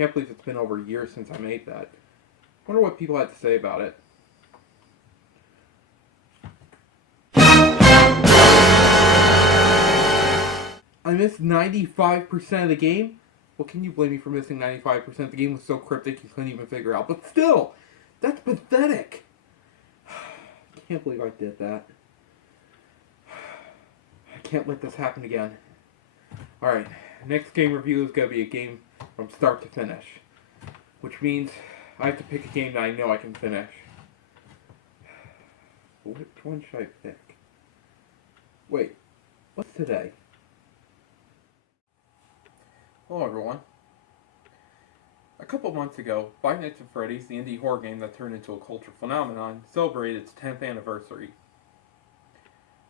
Can't believe it's been over a year since I made that. Wonder what people had to say about it. I missed 95% of the game? Well, can you blame me for missing 95%? The game was so cryptic you couldn't even figure out. But still, that's pathetic. I can't believe I did that. I can't let this happen again. Alright, next game review is going to be a game from start to finish. Which means I have to pick a game that I know I can finish. Which one should I pick? Wait, what's today? Hello everyone. A couple months ago, Five Nights at Freddy's, the indie horror game that turned into a cultural phenomenon, celebrated its 10th anniversary.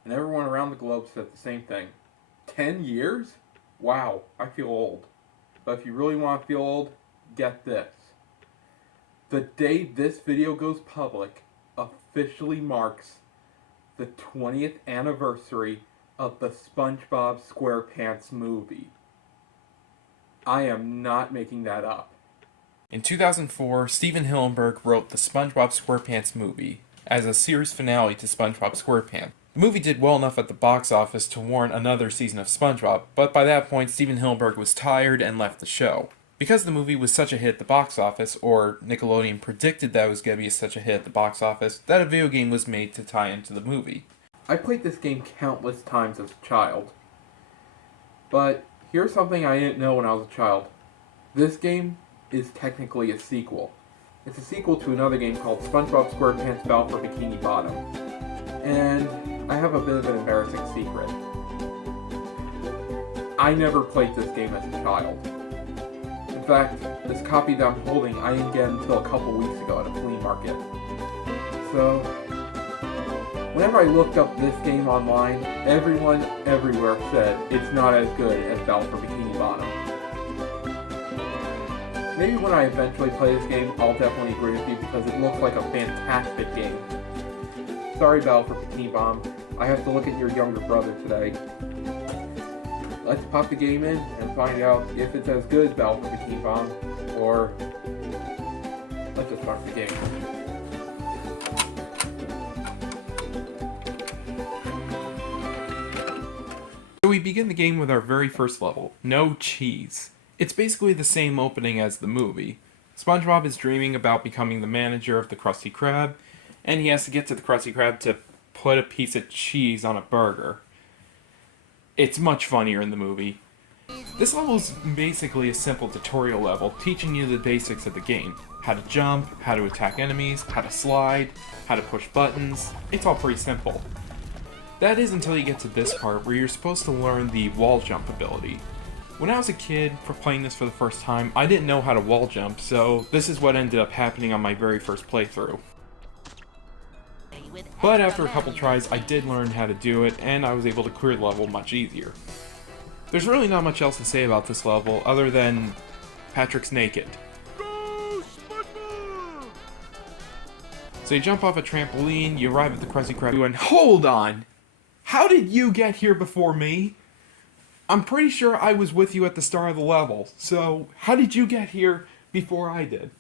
And everyone around the globe said the same thing. 10 years? Wow, I feel old. But if you really want to feel old, get this. The day this video goes public officially marks the 20th anniversary of the Spongebob Squarepants movie. I am not making that up. In 2004, Steven Hillenburg wrote the Spongebob Squarepants Movie as a series finale to Spongebob SquarePants. The movie did well enough at the box office to warrant another season of SpongeBob, but by that point Steven Hillenburg was tired and left the show. Because the movie was such a hit at the box office, or Nickelodeon predicted that it was going to be such a hit at the box office, that a video game was made to tie into the movie. I played this game countless times as a child, but here's something I didn't know when I was a child. This game is technically a sequel. It's a sequel to another game called SpongeBob SquarePants Battle for Bikini Bottom. And I have a bit of an embarrassing secret. I never played this game as a child. In fact, this copy that I'm holding I didn't get until a couple weeks ago at a flea market. So, whenever I looked up this game online, everyone everywhere said it's not as good as Battle for Bikini Bottom. Maybe when I eventually play this game, I'll definitely agree with you because it looks like a fantastic game. Sorry, Battle for Bikini Bottom. I have to look at your younger brother today. Let's pop the game in and find out if it's as good as Battle for Bikini Bottom, or let's just start the game. So we begin the game with our very first level, No Cheese. It's basically the same opening as the movie. SpongeBob is dreaming about becoming the manager of the Krusty Krab, and he has to get to the Krusty Krab to put a piece of cheese on a burger. It's much funnier in the movie. This level is basically a simple tutorial level, teaching you the basics of the game. How to jump, how to attack enemies, how to slide, how to push buttons. It's all pretty simple. That is until you get to this part where you're supposed to learn the wall jump ability. When I was a kid, for playing this for the first time, I didn't know how to wall jump, so this is what ended up happening on my very first playthrough. But after a couple tries, I did learn how to do it, and I was able to clear the level much easier. There's really not much else to say about this level, other than Patrick's naked. Go, SpongeBob! So you jump off a trampoline, you arrive at the Krusty Krab, and hold on! How did you get here before me? I'm pretty sure I was with you at the start of the level, so how did you get here before I did?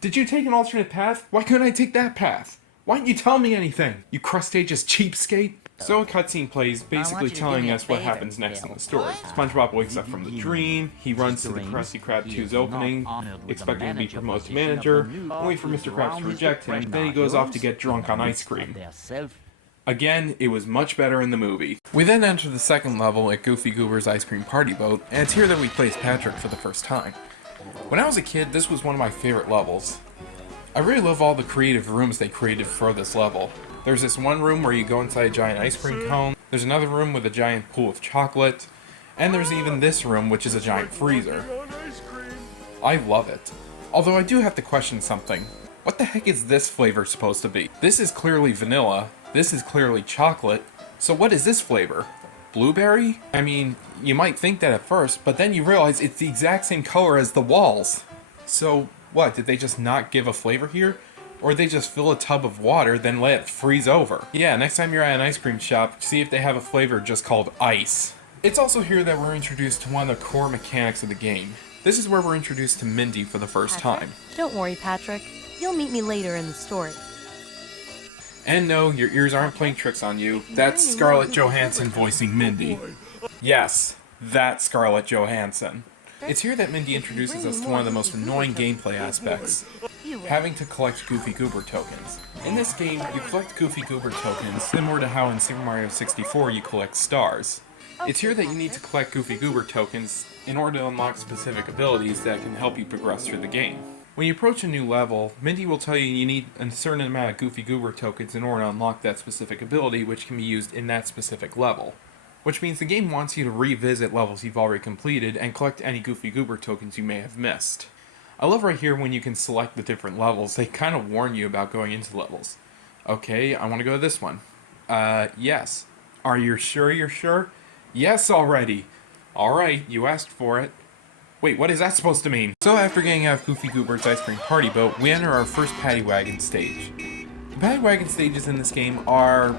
Did you take an alternate path? Why couldn't I take that path? Why didn't you tell me anything, you crustaceous cheapskate? So a cutscene plays, basically telling us what happens next in the story. SpongeBob wakes up from the dream, he runs to the Krusty Krab 2's opening, expecting to be promoted to manager, only for Mr. Krabs to reject him, then he goes off to get drunk on ice cream. Again, it was much better in the movie. We then enter the second level at Goofy Goober's Ice Cream Party Boat, and it's here that we place Patrick for the first time. When I was a kid, this was one of my favorite levels. I really love all the creative rooms they created for this level. There's this one room where you go inside a giant ice cream cone, there's another room with a giant pool of chocolate, and there's even this room which is a giant freezer. I love it. Although I do have to question something. What the heck is this flavor supposed to be? This is clearly vanilla, this is clearly chocolate, so what is this flavor? Blueberry? I mean, you might think that at first, but then you realize it's the exact same color as the walls. So, what, did they just not give a flavor here? Or they just fill a tub of water, then let it freeze over? Yeah, next time you're at an ice cream shop, see if they have a flavor just called ice. It's also here that we're introduced to one of the core mechanics of the game. This is where we're introduced to Mindy for the first time. Don't worry, Patrick. You'll meet me later in the story. And no, your ears aren't playing tricks on you. That's Scarlett Johansson voicing Mindy. Yes, that's Scarlett Johansson. It's here that Mindy introduces us to one of the most annoying gameplay aspects, having to collect Goofy Goober tokens. In this game, you collect Goofy Goober tokens similar to how in Super Mario 64 you collect stars. It's here that you need to collect Goofy Goober tokens in order to unlock specific abilities that can help you progress through the game. When you approach a new level, Mindy will tell you you need a certain amount of Goofy Goober tokens in order to unlock that specific ability, which can be used in that specific level. Which means the game wants you to revisit levels you've already completed and collect any Goofy Goober tokens you may have missed. I love right here when you can select the different levels, they kind of warn you about going into levels. Okay, I want to go to this one. Yes. Are you sure you're sure? Yes already! Alright, you asked for it. Wait, what is that supposed to mean? So after getting out of Goofy Goober's Ice Cream Party Boat, we enter our first Paddy Wagon stage. The Paddy Wagon stages in this game are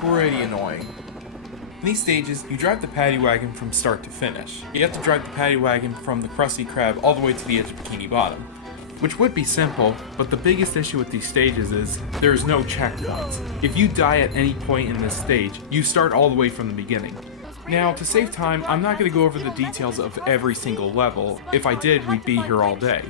pretty annoying. In these stages, you drive the Paddy Wagon from start to finish. You have to drive the Paddy Wagon from the Krusty Krab all the way to the edge of Bikini Bottom. Which would be simple, but the biggest issue with these stages is there's no checkpoints. If you die at any point in this stage, you start all the way from the beginning. Now, to save time, I'm not going to go over the details of every single level. If I did, we'd be here all day.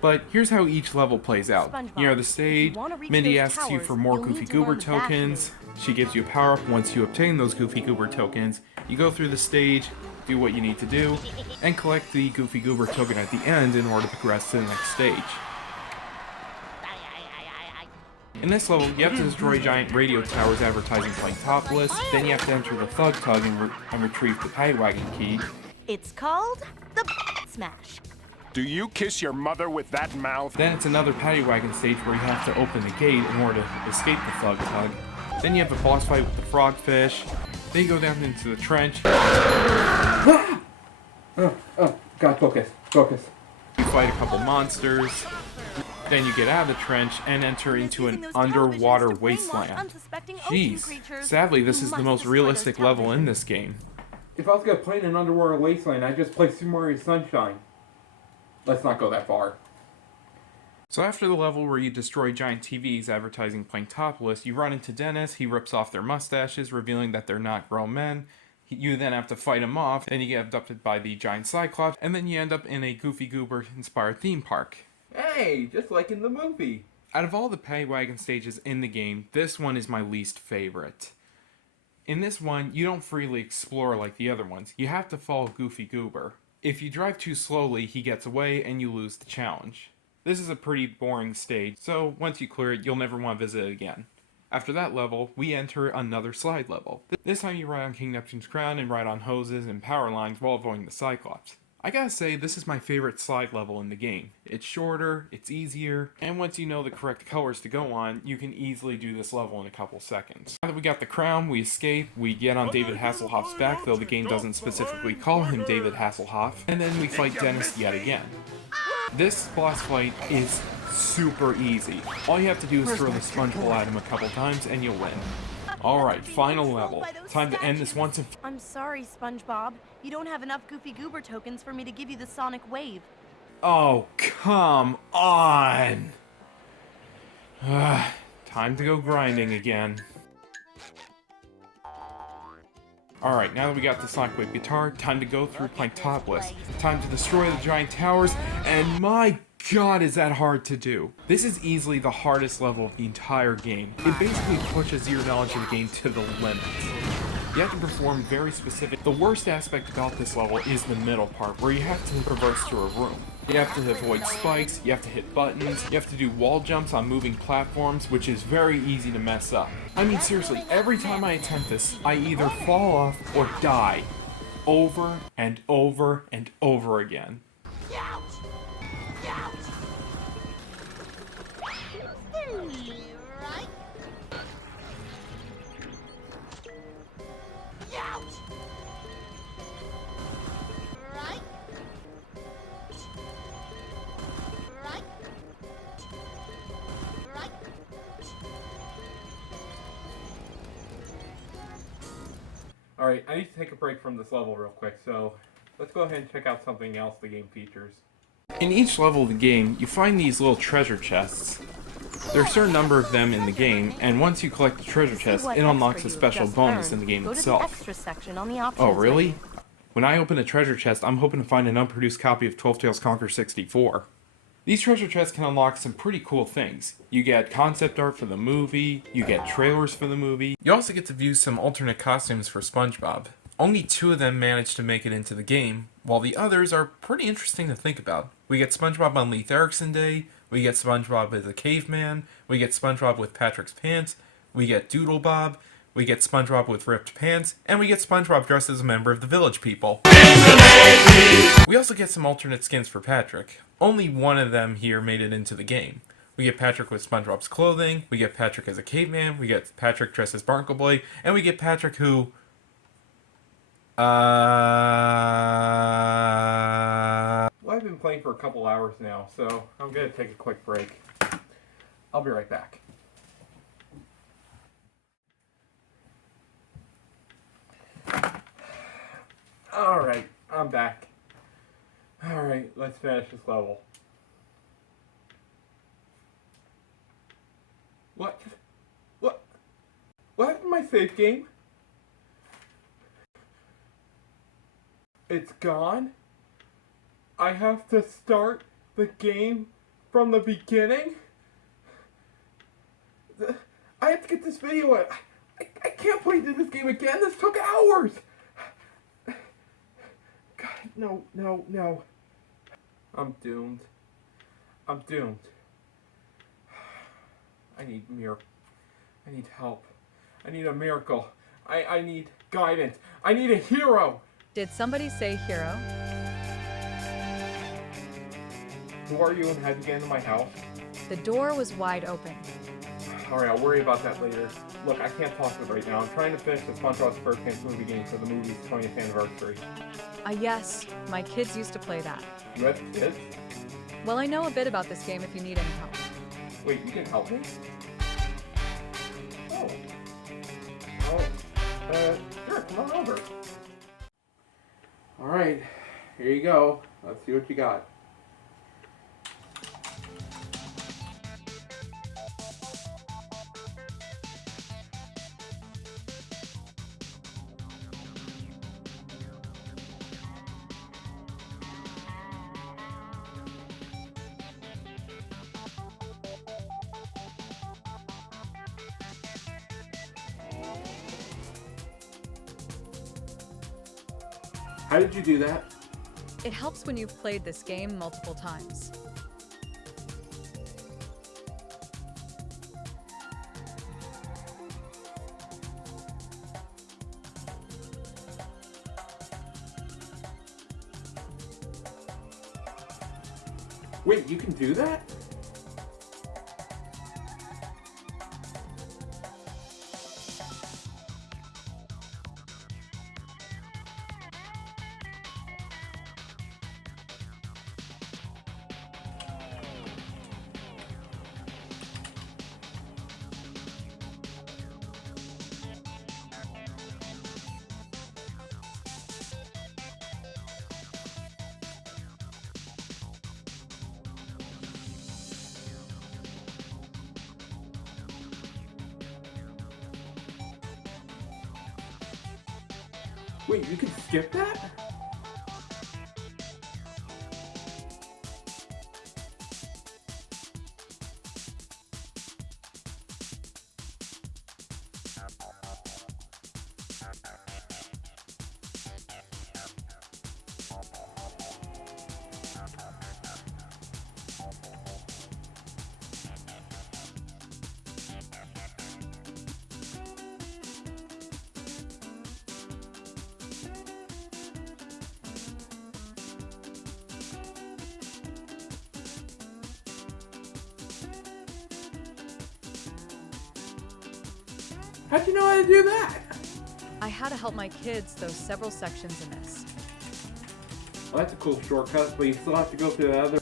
But here's how each level plays out. You know the stage, Mindy asks you for more Goofy Goober tokens, she gives you a power-up once you obtain those Goofy Goober tokens, you go through the stage, do what you need to do, and collect the Goofy Goober token at the end in order to progress to the next stage. In this level, you have to destroy giant radio towers advertising playing topless, then you have to enter the Thug Tug and retrieve the Paddy Wagon key. It's called the Smash. Do you kiss your mother with that mouth? Then it's another Paddy Wagon stage where you have to open the gate in order to escape the Thug Tug. Then you have a boss fight with the frogfish, then you go down into the trench. God, focus. You fight a couple monsters. Then you get out of the trench and enter into an underwater wasteland. Jeez, sadly this is the most realistic level in this game. If I was gonna play in an underwater wasteland, I'd just play Super Mario Sunshine. Let's not go that far. So after the level where you destroy giant TVs advertising playing topless, you run into Dennis, he rips off their mustaches, revealing that they're not grown men. You then have to fight him off, and you get abducted by the giant Cyclops, and then you end up in a Goofy Goober-inspired theme park. Hey, just like in the movie. Out of all the Paddy Wagon stages in the game, this one is my least favorite. In this one, you don't freely explore like the other ones. You have to follow Goofy Goober. If you drive too slowly, he gets away and you lose the challenge. This is a pretty boring stage, so once you clear it, you'll never want to visit it again. After that level, we enter another slide level. This time you ride on King Neptune's crown and ride on hoses and power lines while avoiding the Cyclops. I gotta say, this is my favorite slide level in the game. It's shorter, it's easier, and once you know the correct colors to go on, you can easily do this level in a couple seconds. Now that we got the crown, we escape, we get on David Hasselhoff's back, though the game doesn't specifically call him David Hasselhoff, and then we fight Dennis yet again. This boss fight is super easy. All you have to do is throw the sponge ball at him a couple times and you'll win. Alright, final level. Time to end this once and I'm sorry, Spongebob. You don't have enough Goofy Goober tokens for me to give you the Sonic Wave. Oh, come on! Time to go grinding again. Alright, now that we got the Sonic Wave guitar, time to go through playing topless. Time to destroy the giant towers, and my god is that hard to do. This is easily the hardest level of the entire game. It basically pushes your knowledge of the game to the limit. You have to perform very specific. The worst aspect about this level is the middle part, where you have to traverse through a room. You have to avoid spikes, you have to hit buttons, you have to do wall jumps on moving platforms, which is very easy to mess up. I mean seriously, every time I attempt this, I either fall off or die. Over and over and over again. Alright, I need to take a break from this level real quick, so let's go ahead and check out something else the game features. In each level of the game, you find these little treasure chests. There are a certain number of them in the game, and once you collect the treasure chest, it unlocks a special bonus in the game itself. Extra section on the options Oh, really? menu. When I open a treasure chest, I'm hoping to find an unproduced copy of 12 Tales Conquer 64. These treasure chests can unlock some pretty cool things. You get concept art for the movie, you get trailers for the movie. You also get to view some alternate costumes for Spongebob. Only 2 of them managed to make it into the game, while the others are pretty interesting to think about. We get SpongeBob on Leif Erikson Day, we get SpongeBob as a caveman, we get SpongeBob with Patrick's pants, we get Doodle Bob, we get SpongeBob with ripped pants, and we get SpongeBob dressed as a member of the Village People. We also get some alternate skins for Patrick. Only one of them here made it into the game. We get Patrick with SpongeBob's clothing, we get Patrick as a caveman, we get Patrick dressed as Barnacle Boy, and we get Patrick who... Well, I've been playing for a couple hours now, so I'm gonna take a quick break. I'll be right back. Alright, I'm back. Alright, let's finish this level. What? What happened to my save game? It's gone? I have to start the game from the beginning? I have to get this video out. I can't play this game again. This took hours. God, no. I'm doomed. I'm doomed. I need help. I need a miracle. I need guidance. I need a hero. Did somebody say hero? Who are you and how'd you get into my house? The door was wide open. Alright, I'll worry about that later. Look, I can't talk to it right now. I'm trying to finish the Spongebob Squarepants Movie game for the movie's 20th anniversary. Yes, my kids used to play that. You have kids? Well, I know a bit about this game if you need any help. Wait, you can help me? Oh. Sure, come on over. Alright, here you go. Let's see what you got. How did you do that? It helps when you've played this game multiple times. Wait, you can do that? Wait, you can skip that? How'd you know how to do that? I had to help my kids, though several sections are missed. Well, that's a cool shortcut, but you still have to go through the other...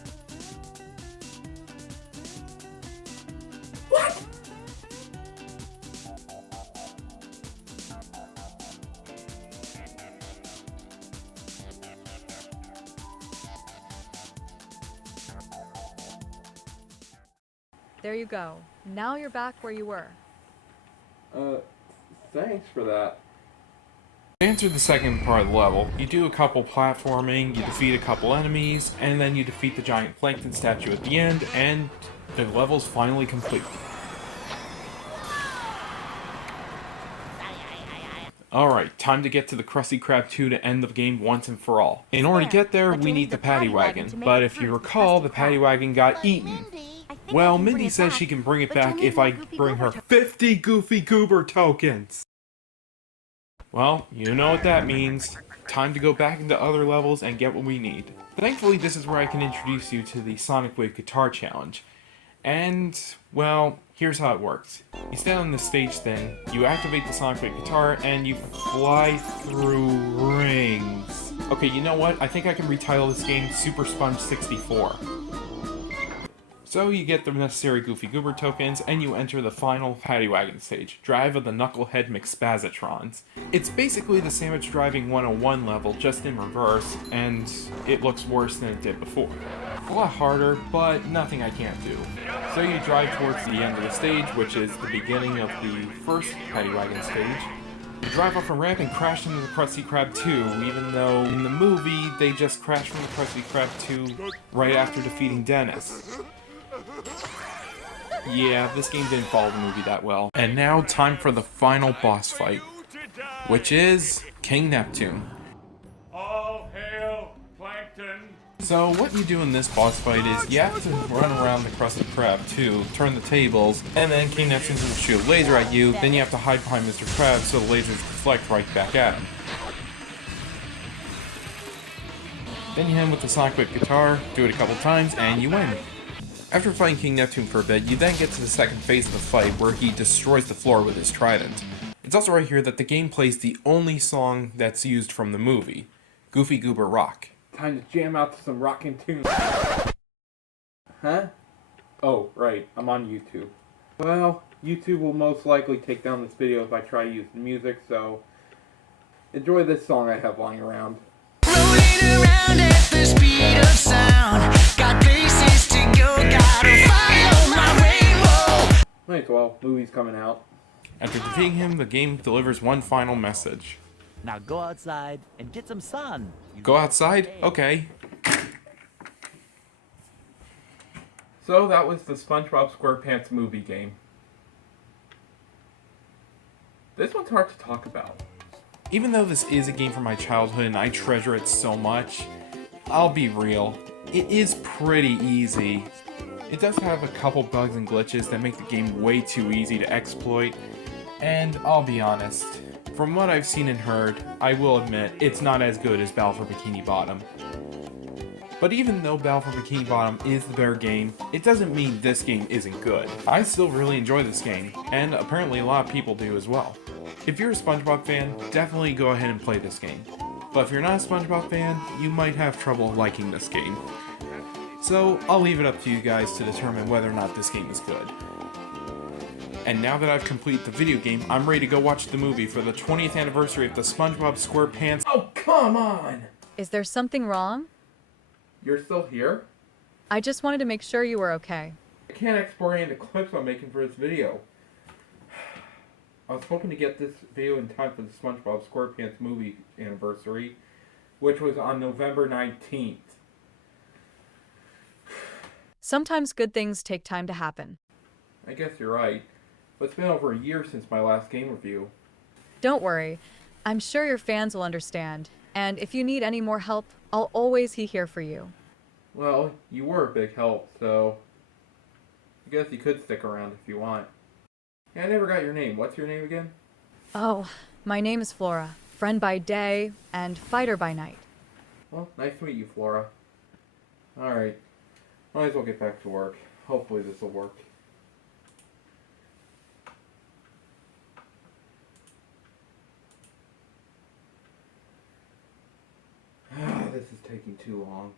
What? There you go. Now you're back where you were. Thanks for that. To enter the second part of the level, you do a couple platforming, you defeat a couple enemies, and then you defeat the giant plankton statue at the end, and the level's finally complete. Alright, time to get to the Krusty Krab 2 to end the game once and for all. In order to get there, we need the Paddy Wagon, but if you recall, the Paddy Wagon got eaten. Well, Mindy says she can bring it back if I bring her 50 Goofy Goober tokens! Well, you know what that means. Time to go back into other levels and get what we need. Thankfully, this is where I can introduce you to the Sonic Wave Guitar Challenge. And, well, here's how it works. You stand on the stage thing, you activate the Sonic Wave guitar, and you fly through rings. Okay, you know what? I think I can retitle this game Super Sponge 64. So you get the necessary Goofy Goober tokens, and you enter the final Paddy Wagon stage, Drive of the Knucklehead McSpazatrons. It's basically the Sandwich Driving 101 level, just in reverse, and it looks worse than it did before. A lot harder, but nothing I can't do. So you drive towards the end of the stage, which is the beginning of the first Paddy Wagon stage. You drive off a ramp and crash into the Krusty Krab 2, even though in the movie they just crashed from the Krusty Krab 2 right after defeating Dennis. Yeah, this game didn't follow the movie that well. And now, time for the final boss fight, which is King Neptune. All hail, Plankton! So what you do in this boss fight is you have to run around the Krusty Krab 2, turn the tables, and then King Neptune's going to shoot a laser at you, then you have to hide behind Mr. Krabs so the lasers deflect right back at him. Then you hit him with the Sonic Wave guitar, do it a couple times, and you win. After fighting King Neptune for a bit, you then get to the second phase of the fight where he destroys the floor with his trident. It's also right here that the game plays the only song that's used from the movie, Goofy Goober Rock. Time to jam out to some rockin' tunes. Huh? Oh, right, I'm on YouTube. Well, YouTube will most likely take down this video if I try to use the music, so enjoy this song I have lying around. Rolling around at the speed of sound. Got places to go, gotta follow my rainbow. Might as well, movie's coming out. After defeating him, the game delivers one final message. Now go outside and get some sun. Go outside? Okay. So that was the Spongebob Squarepants movie game. This one's hard to talk about. Even though this is a game from my childhood and I treasure it so much, I'll be real, it is pretty easy. It does have a couple bugs and glitches that make the game way too easy to exploit, and I'll be honest, from what I've seen and heard, I will admit it's not as good as Battle for Bikini Bottom. But even though Battle for Bikini Bottom is the better game, it doesn't mean this game isn't good. I still really enjoy this game, and apparently a lot of people do as well. If you're a SpongeBob fan, definitely go ahead and play this game. But if you're not a SpongeBob fan, you might have trouble liking this game. So I'll leave it up to you guys to determine whether or not this game is good. And now that I've completed the video game, I'm ready to go watch the movie for the 20th anniversary of the Spongebob Squarepants. Oh, come on! Is there something wrong? You're still here? I just wanted to make sure you were okay. I can't export any of the clips I'm making for this video. I was hoping to get this video in time for the Spongebob Squarepants Movie anniversary, which was on November 19th. Sometimes good things take time to happen. I guess you're right, but it's been over a year since my last game review. Don't worry. I'm sure your fans will understand. And if you need any more help, I'll always be here for you. Well, you were a big help, so I guess you could stick around if you want. Yeah, I never got your name. What's your name again? Oh, my name is Flora. Friend by day and fighter by night. Well, nice to meet you, Flora. Alright, might as well get back to work. Hopefully this will work. This is taking too long.